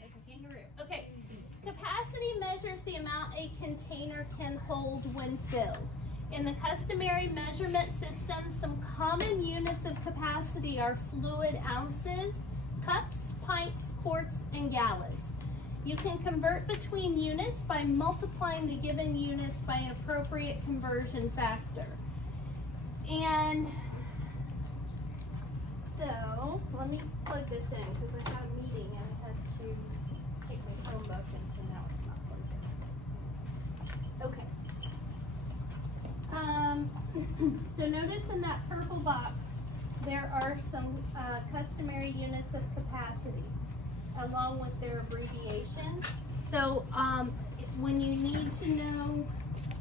Like a kangaroo. Okay. Capacity measures the amount a container can hold when filled. In the customary measurement system, some common units of capacity are fluid ounces, cups, pints, quarts, and gallons. You can convert between units by multiplying the given units by an appropriate conversion factor. And so, let me plug this in because I had a meeting and I had to take my phone book and so now it's not plugged in. Okay. So notice in that purple box, there are some customary units of capacity along with their abbreviations. So when you need to know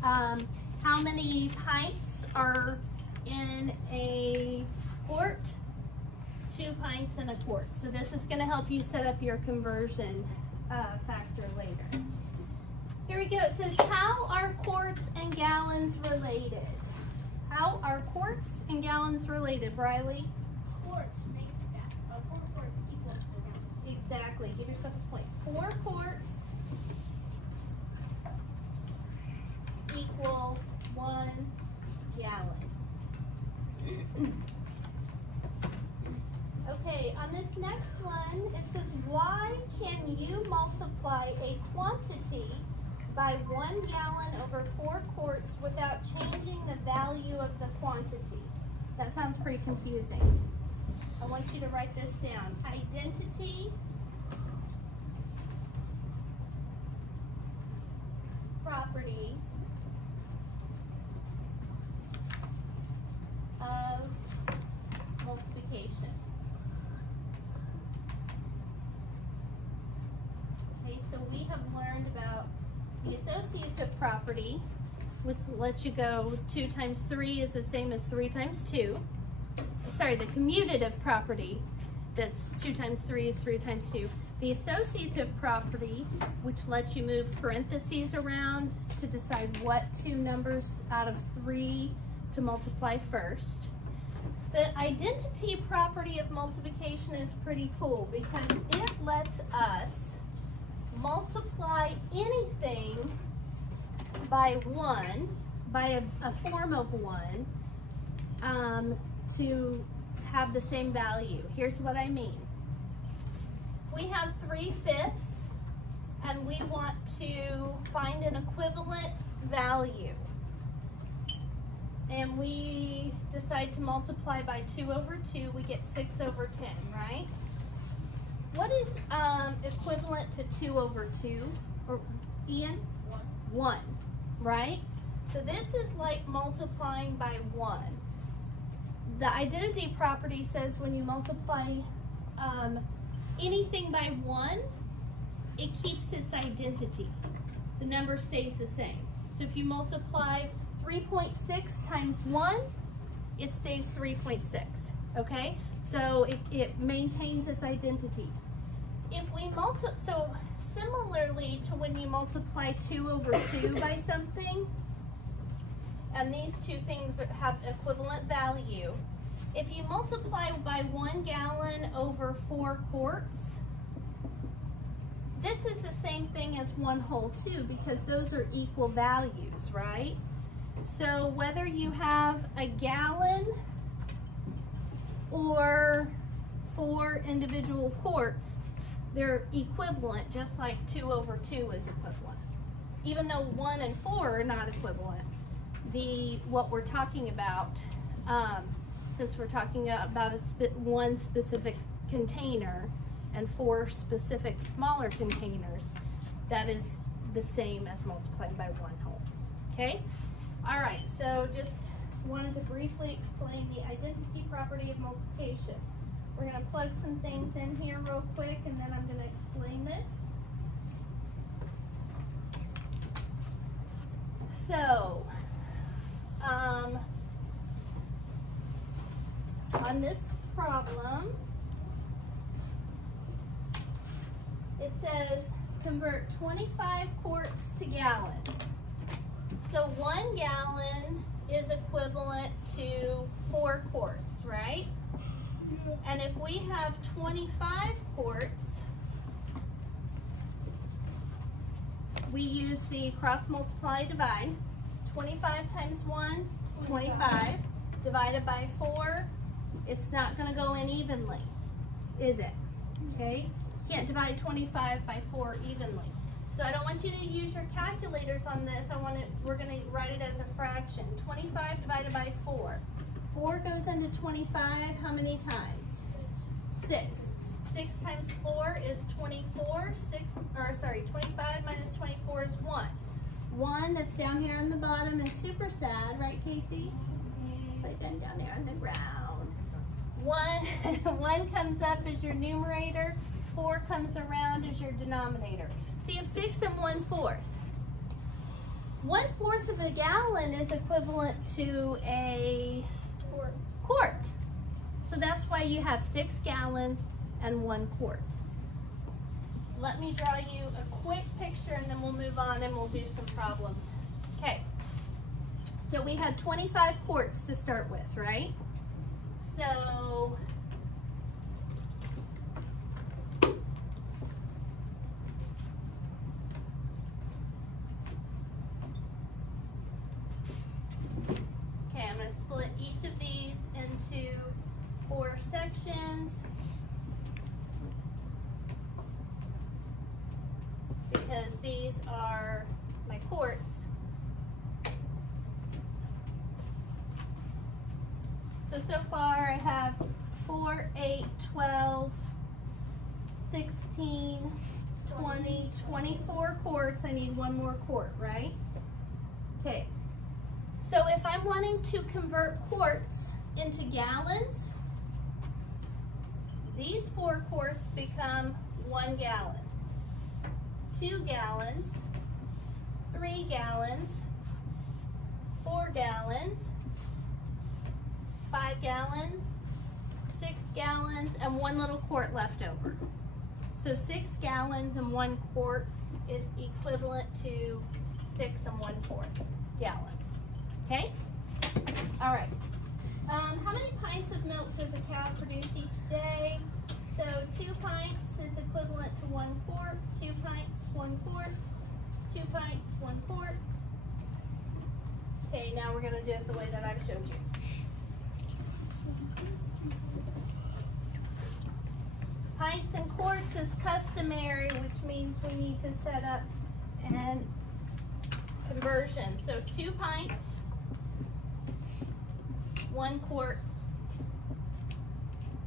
how many pints are in a quart, 2 pints in a quart. So this is going to help you set up your conversion factor later. Here we go. It says, how are quarts and gallons related? How are quarts and gallons related, Briley? Quarts make 4 quarts equal to a gallon. Exactly. Give yourself a point. 4 quarts equal 1 gallon. Okay, on this next one, it says, why can you multiply a quantity by 1 gallon over 4 quarts without changing the value of the quantity? That sounds pretty confusing. I want you to write this down. Identity property of multiplication. Okay, so we have learned about the associative property, which lets you go 2 times 3 is the same as 3 times 2. Sorry, the commutative property, that's 2 times 3 is 3 times 2. The associative property, which lets you move parentheses around to decide what 2 numbers out of 3 to multiply first. The identity property of multiplication is pretty cool because it lets us multiply anything by 1, by a form of 1, to have the same value. Here's what I mean. We have 3/5 and we want to find an equivalent value. And we decide to multiply by 2 over 2, we get 6 over 10, right? What is equivalent to 2 over 2? Or Ian? 1, right? So this is like multiplying by 1. The identity property says when you multiply anything by 1, it keeps its identity. The number stays the same. So if you multiply 3.6 times 1, it stays 3.6, okay? So it maintains its identity. If we so similarly to when you multiply 2 over 2 by something, and these 2 things have equivalent value, if you multiply by 1 gallon over 4 quarts, this is the same thing as 1 whole 2 because those are equal values, right? So whether you have a gallon or 4 individual quarts, they're equivalent, just like 2 over 2 is equivalent. Even though 1 and 4 are not equivalent, what we're talking about, since we're talking about one specific container and 4 specific smaller containers, that is the same as multiplying by 1 whole, okay? All right, so just wanted to briefly explain the identity property of multiplication. We're going to plug some things in here real quick and then I'm going to explain this. So, on this problem, it says convert 25 quarts to gallons. So 1 gallon is equivalent to 4 quarts, right? And if we have 25 quarts, we use the cross multiply divide. 25 times 1, 25. Divided by 4, it's not going to go in evenly, is it? Okay? Can't divide 25 by 4 evenly. So I don't want you to use your calculators on this. We're going to write it as a fraction. 25 divided by 4. 4 goes into 25 how many times? 6. 6 times 4 is 24. 25 minus 24 is 1. 1 that's down here on the bottom is super sad, right, Casey? Put them down there on the ground. 1 comes up as your numerator. 4 comes around as your denominator. So you have 6 and 1/4. 1/4 of a gallon is equivalent to a quart. So that's why you have 6 gallons and 1 quart. Let me draw you a quick picture and then we'll move on and we'll do some problems. Okay. So we had 25 quarts to start with, right? So I'm going to split each of these into 4 sections because these are my quarts. So far I have 4, 8, 12, 16, 20, 24 quarts. I need 1 more quart, right? Okay. So if I'm wanting to convert quarts into gallons, these 4 quarts become 1 gallon, 2 gallons, 3 gallons, 4 gallons, 5 gallons, 6 gallons, and 1 little quart left over. So 6 gallons and 1 quart is equivalent to 6 and 1/4 gallons. Okay? All right. How many pints of milk does a cow produce each day? So 2 pints is equivalent to 1 quart, 2 pints, 1 quart, 2 pints, 1 quart. Okay, now we're going to do it the way that I've showed you. Pints and quarts is customary, which means we need to set up an conversion. So 2 pints, 1 quart.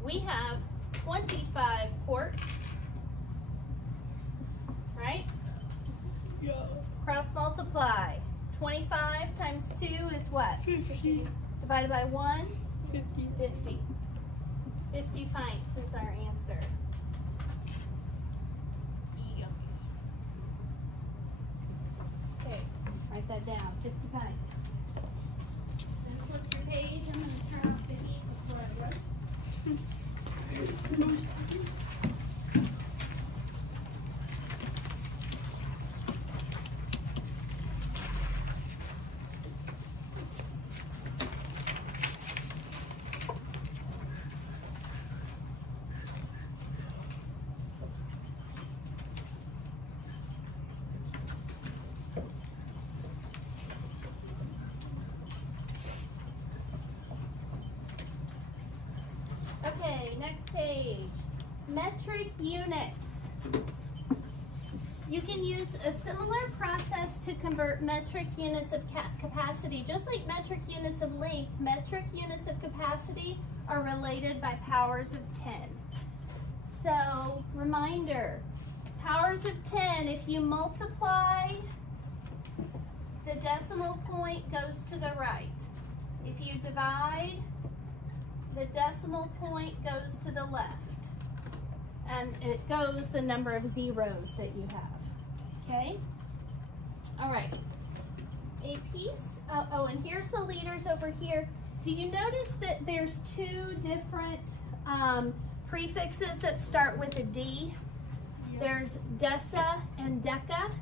We have 25 quarts, right? Yeah. Cross multiply. 25 times 2 is what? 50. Divided by 1? 50. 50. 50 pints is our answer. Okay, write that down. 50 pints. Then flip your page. I'm going to turn off the heat before I roast. Okay, next page. Metric units. You can use a similar process to convert metric units of capacity. Just like metric units of length, metric units of capacity are related by powers of 10. So, reminder, powers of 10, if you multiply, the decimal point goes to the right. If you divide, the decimal point goes to the left. And it goes the number of zeros that you have. Okay? All right. A piece, and here's the liters over here. Do you notice that there's 2 different prefixes that start with a D? Yep. There's deci and deca.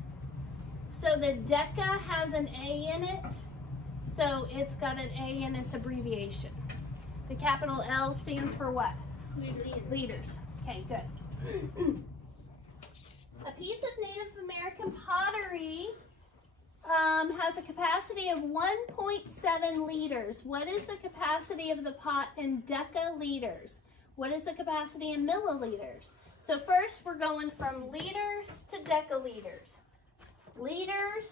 So the deca has an A in it. So it's got an A in its abbreviation. The capital L stands for what? Liters. Liters. Okay, good. A piece of Native American pottery has a capacity of 1.7 liters. What is the capacity of the pot in decaliters? What is the capacity in milliliters? So first we're going from liters to decaliters. Liters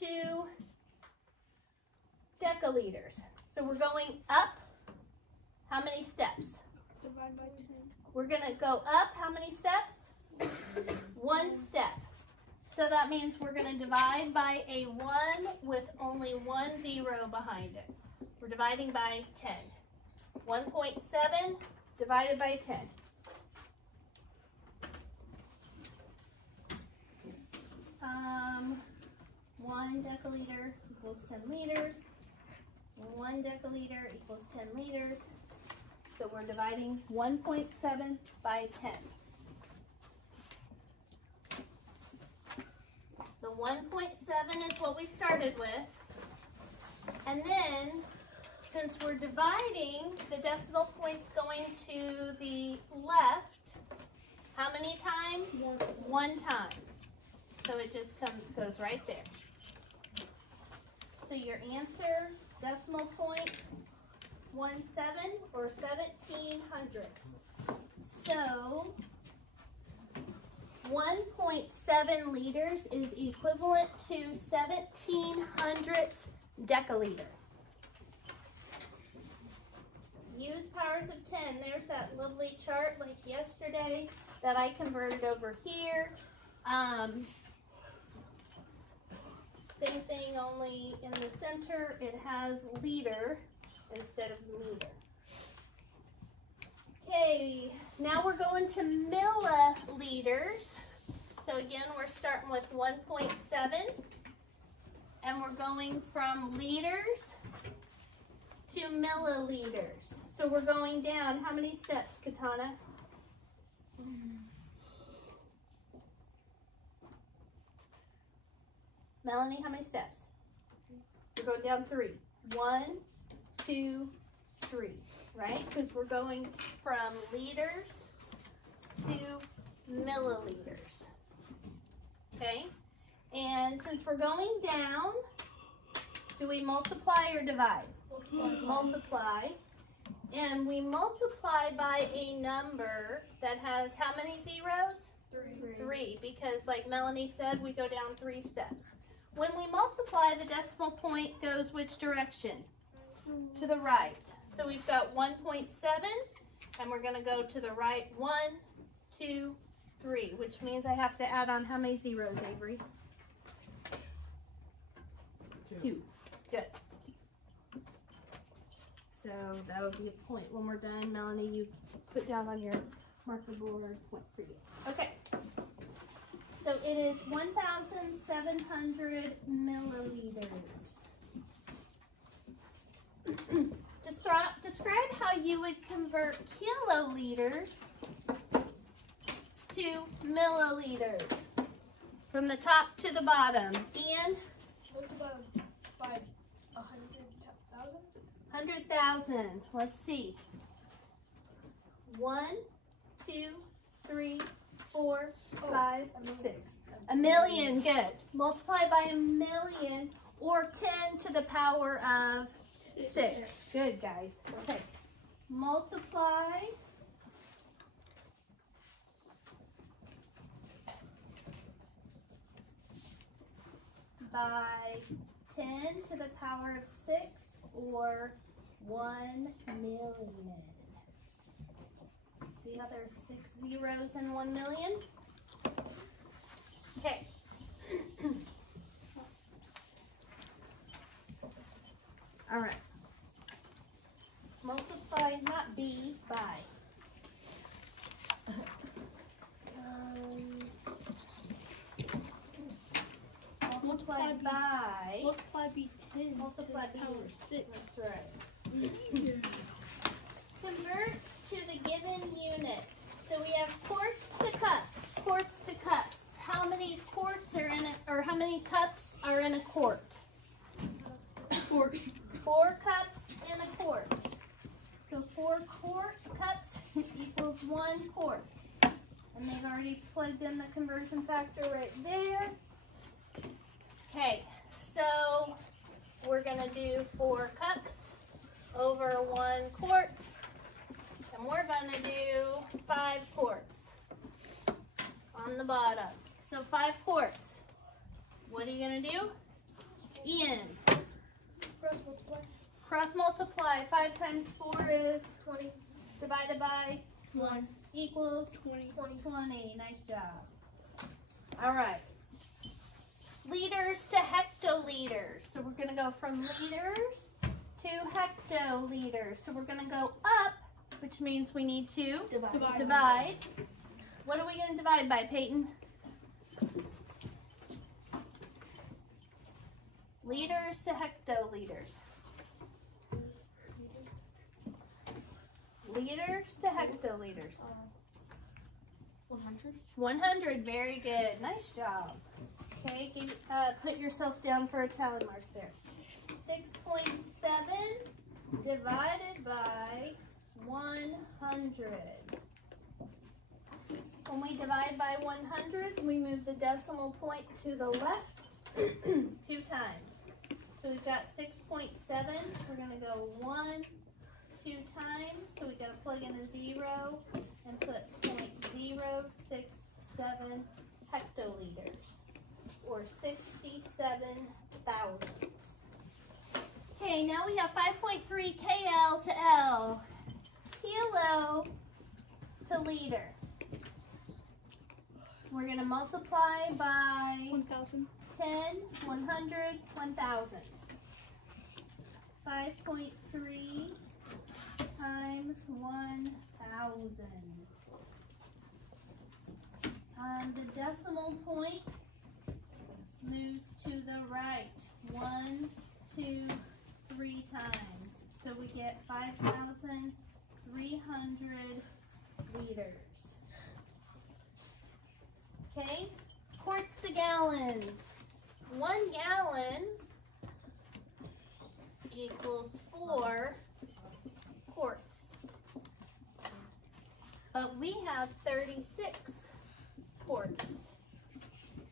to decaliters. So we're going up how many steps? Divide by 10. We're going to go up how many steps? 1 step. So that means we're going to divide by a 1 with only 1 0 behind it. We're dividing by 10. 1.7 divided by 10. Um, 1 deciliter equals 10 liters. 1 deciliter equals 10 liters. So we're dividing 1.7 by 10. The 1.7 is what we started with. And then, since we're dividing, the decimal point's going to the left, how many times? Once. 1 time. So it just goes right there. So your answer, decimal point, 17 or 17 hundredths. So 1.7 liters is equivalent to 17 hundredths deciliter. Use powers of 10. There's that lovely chart like yesterday that I converted over here. Same thing, only in the center it has liter instead of meter. Okay, now we're going to milliliters. So again, we're starting with 1.7 and we're going from liters to milliliters. So we're going down, how many steps, Katana? Melanie, how many steps? We're going down 3. 1, 2, 3, right? Because we're going from liters to milliliters. Okay? And since we're going down, do we multiply or divide? Multiply. And we multiply by a number that has how many zeros? 3, because like Melanie said, we go down 3 steps. When we multiply, the decimal point goes which direction? To the right. So we've got 1.7, and we're going to go to the right 1, 2, 3, which means I have to add on how many zeros, Avery? 2. Good. So that would be a point. When we're done, Melanie, you put down on your marker board point for you. Okay. So it is 1,700 milliliters. Describe how you would convert kiloliters to milliliters. From the top to the bottom. Ian? What's about 100,000? 100,000. Let's see. 1, 2, 3, 4, 5, 6. A million, good. Multiply by a million or 10 to the power of 6. Good, guys. Okay. Multiply by 10 to the power of 6 or 1 million. See how there's 6 zeros in 1 million? Okay. All right. Multiply, not B, by. Multiply by. Multiply by 10 Multiply to the by power 6. That's right. Convert to the given units. So we have quarts to cups. Quarts to cups. How many quarts are in it, or how many cups are in a quart? 4 cups in a quart. So 4 quart cups equals 1 quart. And they've already plugged in the conversion factor right there. Okay, so we're gonna do 4 cups over 1 quart. And we're gonna do 5 quarts on the bottom. So 5 quarts. What are you gonna do? In. Cross multiply. Cross multiply. 5 times 4 is 20. divided by 1. equals 20. 20. Nice job. All right. Liters to hectoliters. So we're gonna go from liters to hectoliters. So we're gonna go up, which means we need to divide. What are we gonna divide by, Peyton? Liters to hectoliters. Liters to hectoliters. 100. 100, very good. Nice job. Okay, put yourself down for a tally mark there. 6.7 divided by 100. When we divide by 100, we move the decimal point to the left 2 times. So we've got 6.7. We're going to go 1, 2 times. So we've got to plug in a 0 and put 0.067 hectoliters, or 67 thousandths. Okay, now we have 5.3 KL to L, kilo to liter. We're going to multiply by 1,000. 10, 100, 1,000. 5.3 times 1,000. The decimal point moves to the right 1, 2, 3 times. So we get 5,300 liters. Okay, quarts to gallons. 1 gallon equals 4 quarts. But we have 36 quarts.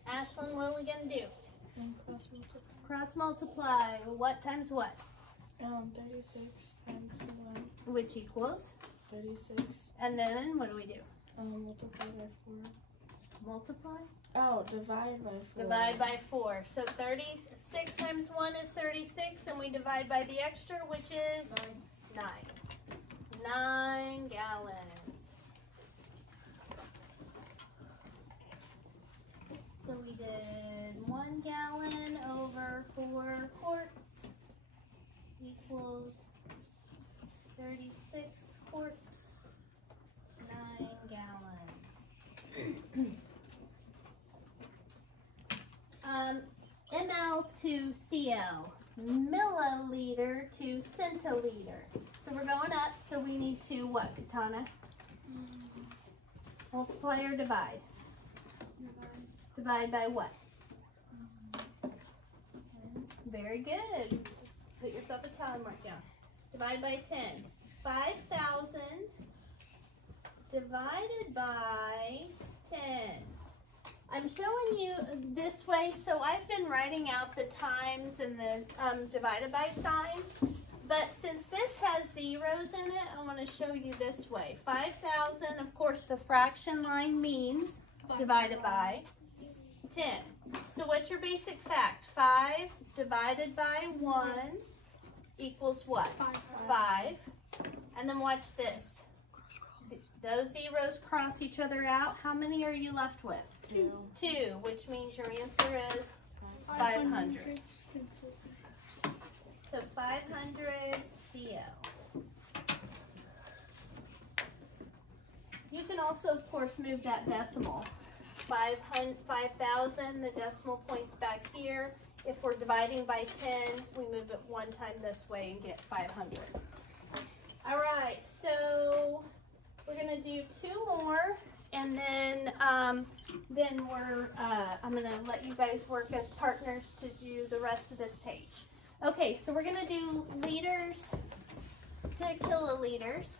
Ashlyn, what are we going to do? And cross multiply. Cross multiply. What times what? 36 times 1. Which equals? 36. And then what do we do? Multiply by 4. Multiply? Oh, divide by 4. Divide by 4. So 36 times 1 is 36, and we divide by the extra, which is 9. 9 gallons. So we did 1 gallon over 4 quarts equals 36 quarts, 9 gallons. ml to cl, milliliter to centiliter. So we're going up, so we need to what, Katana? Multiply or divide? Divide by what? Very good. Put yourself a tally mark down. Divide by 10. 5,000 divided by 10. I'm showing you this way, so I've been writing out the times and the divided by sign, but since this has zeros in it, I want to show you this way. 5,000, of course, the fraction line means divided by 10. So what's your basic fact? 5 divided by 1 equals what? 5. And then watch this. Those zeros cross each other out. How many are you left with? 2, which means your answer is 500. So 500 CL. You can also, of course, move that decimal. 5,000, the decimal point's back here. If we're dividing by 10, we move it 1 time this way and get 500. All right, so we're gonna do 2 more, and then I'm gonna let you guys work as partners to do the rest of this page. Okay, so we're gonna do liters to kiloliters.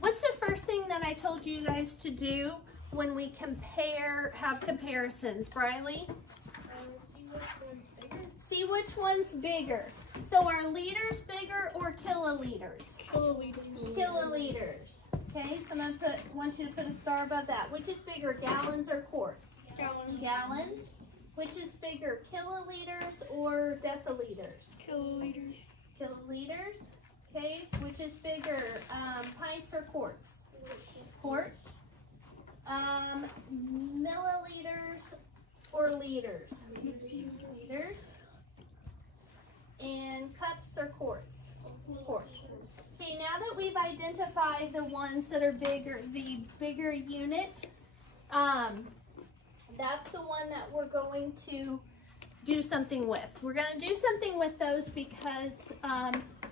What's the first thing that I told you guys to do when we have comparisons? Briley? See which one's bigger. See which one's bigger. So are liters bigger or kiloliters? Kiloliters. Kiloliters. Okay, so I'm gonna want you to put a star above that. Which is bigger, gallons or quarts? Gallons. Gallons. Which is bigger, kiloliters or deciliters? Kiloliters. Kiloliters. Okay, which is bigger, pints or quarts? Quarts. Milliliters or liters? Liters. And cups or quarts? Quarts. Okay, now that we've identified the ones that are bigger, the bigger unit, that's the one that we're going to do something with. We're going to do something with those because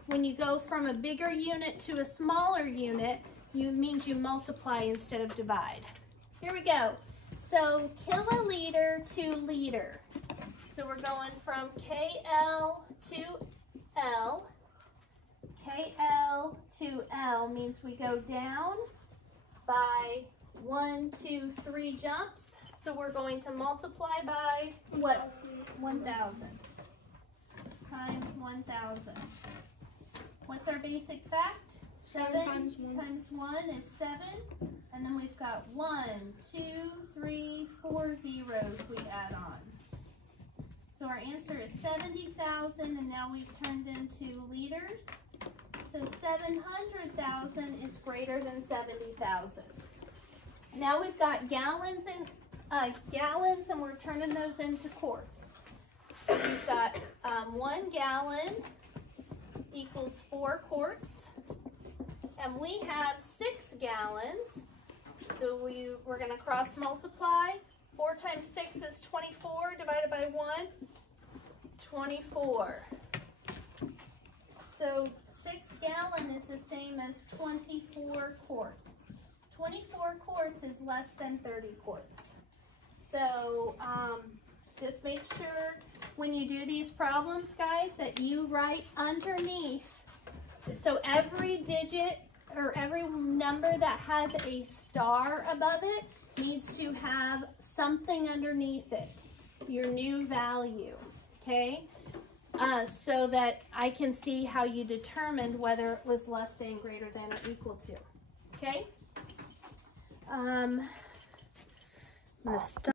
when you go from a bigger unit to a smaller unit, means you multiply instead of divide. Here we go. So kiloliter to liter. So we're going from KL to L. KL to L means we go down by 1, 2, 3 jumps. So we're going to multiply by what? 1,000 times 1,000. If our basic fact? 7 times 1. Times 1 is 7. And then we've got 1, 2, 3, 4 zeros we add on. So our answer is 70,000, and now we've turned into liters. So 700,000 is greater than 70,000. Now we've got gallons and we're turning those into quarts. So we've got 1 gallon equals 4 quarts, and we have 6 gallons. So we're going to cross multiply. 4 times 6 is 24 divided by 1, 24. So 6 gallon is the same as 24 quarts. 24 quarts is less than 30 quarts. So just make sure when you do these problems, guys, that you write underneath. So every digit or every number that has a star above it needs to have something underneath it, your new value, okay? So that I can see how you determined whether it was less than, greater than, or equal to, okay? I'm gonna stop.